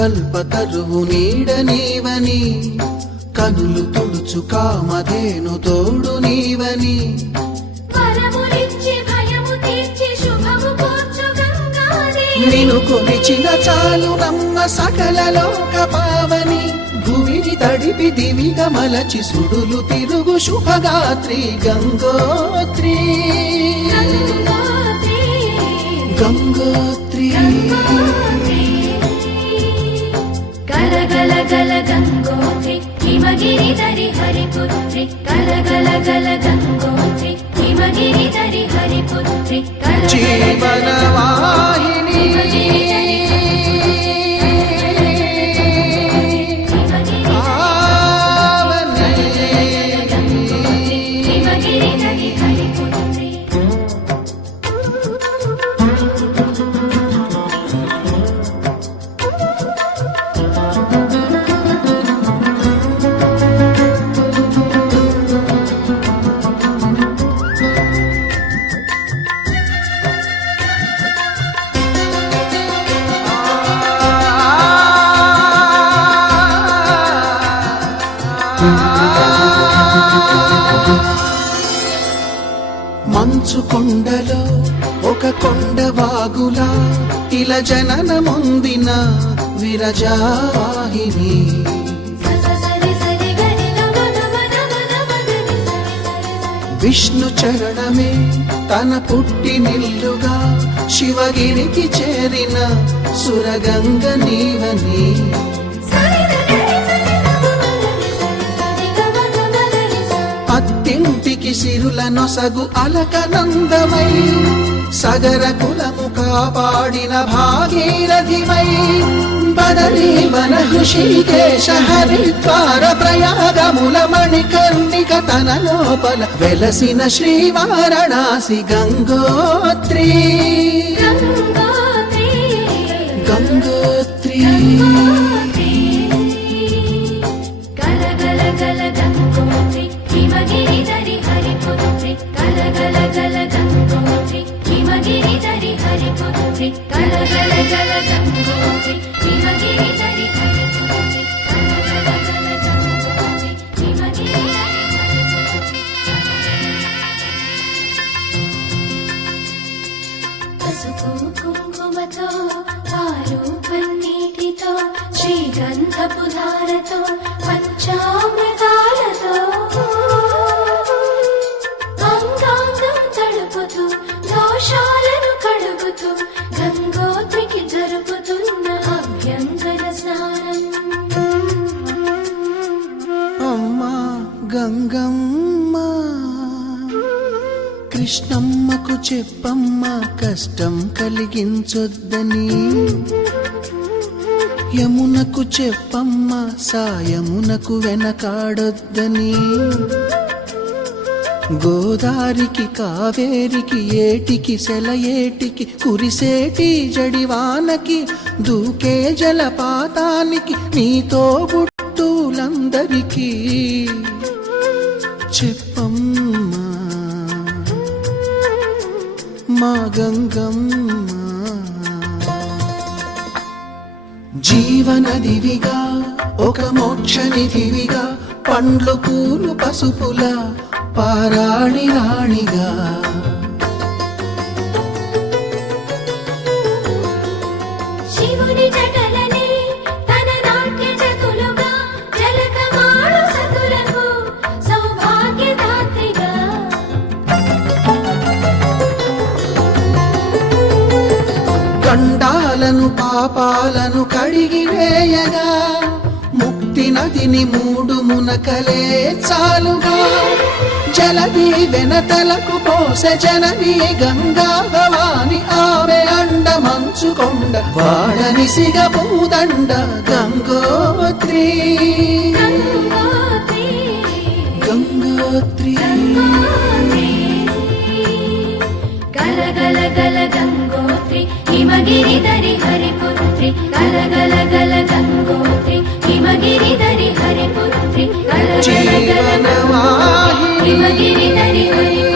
కల్పతరువు నీడ నీవని కనులు తుడుచు కామధేను తోడు నీవని నిను కొలిచిన చాలు నమ్మ సకల లోక పావని భూమిని తడిపి దివిగా మలచి సుడులు తిరుగు శుభగాత్రి గంగోత్రి గంగోత్రి గల గల గల గంగోత్రి హిమగిరి ధరి హరిపుత్రి గల గల గల గంగోత్రి హిమగిరి ధరి హరిపుత్రి జీవనవాహిని మంచు కొండలో ఒక కొండ వాగులా ఇలా జననమొందిన విరజావాహిని విష్ణు చరణమే తన పుట్టినిల్లుగా శివగిరికి చేరిన సురగంగ నీవని అత్తింటికి సిరుల నొసగు అలకనందమై సగర కులము కాపాడిన భాగీరథిమై బదరీవన హృషికేశ హరిద్వార ప్రయాగముల మణికర్ణిక తన లోపల వెలసిన శ్రీవారణాసి గంగోత్రి గంగోత్రి గల గల గల గంగోత్రి హిమగిరి ధరి హరిపుత్రి గల గల గల గంగోత్రి హిమగిరి ధరి హరిపుత్రి గల గల గల గంగోత్రి హిమగిరి ధరి హరిపుత్రి గల గల గల గంగోత్రి హిమగిరి ధరి పసుపు కుంకుమతో పాలు పన్నీటితో శ్రీగంధపు ధారతో పంచామృతాలతో అంగాంగం తడుపుతూ దోషాలను కడుగుతూ గంగోత్రికి జరుపుతున్న అభ్యంగన స్నానం అమ్మా గంగమ్మ కృష్ణమ్మకు చెప్పమ్మ కష్టం కలిగించొద్దని యమునకు చెప్పమ్మ సాయమునకు వెనకాడొద్దని గోదారికి కావేరికి ఏటికి సెలయేటికి కురిసేటి జడివానకి దూకే జలపాతానికి నీతో బుట్టులందరికీ చెప్పమ్మా మా గంగమ్మ జీవనదివిగా ఒక మోక్షనిధివిగా పండ్లు పూలు పసుపుల పారాణి రాణిగా శివుని జటలనే తన నాట్య జతులుగా జలకమాడు సతులకు సౌభాగ్యదాత్రిగా గండాలను పాపాలను కడిగివేయగా ముక్తి నదిని మూడు మునకలే చాలుగా జలది వెనతలకు పోసె జనని గంగా భవాని ఆమె అండ మంచుకొండ వాడని సిగ పూదండ గంగోత్రి గంగోత్రి గల గల గల గంగోత్రి హిమగిరి ధరి హరిపుత్రి గల గల గల గంగోత్రి హిమగిరి ధరి హరిపుత్రి గల గల గల గంగోత్రి హిమగిరి ధరి హరి